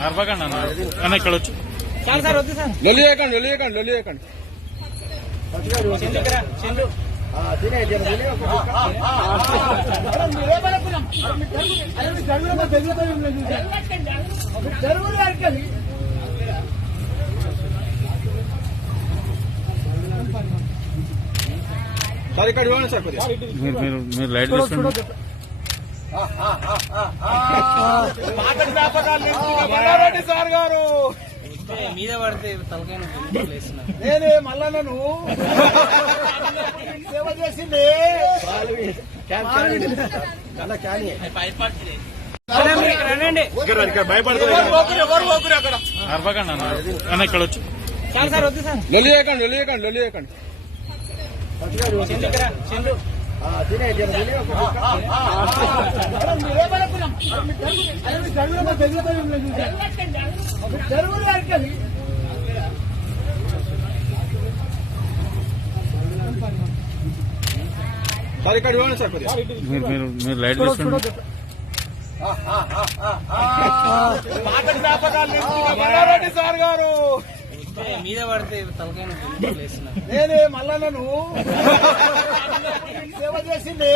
అరవకండి అన్న ఇక్కడ వచ్చి లొల్లియకండి సార్ ఇక్కడ ఇవ్వండి సార్ మీరు లైట్ తీసుకోండి. మల్లారెడ్డి సార్ గారు మీద పడితే తలకాయ నేనే మల్లన్నను సేవ చేసింది అరవకండి అన్న ఇక్కడ వచ్చి లొల్లియకండి సార్ ఇక్కడ ఇవ్వండి సార్ మీరు లైట్ తీసుకోండి. మల్లారెడ్డి సార్ గారు మీద పడితే తలకాయ నేనే మల్లన్నను సేవ చేసింది